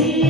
see.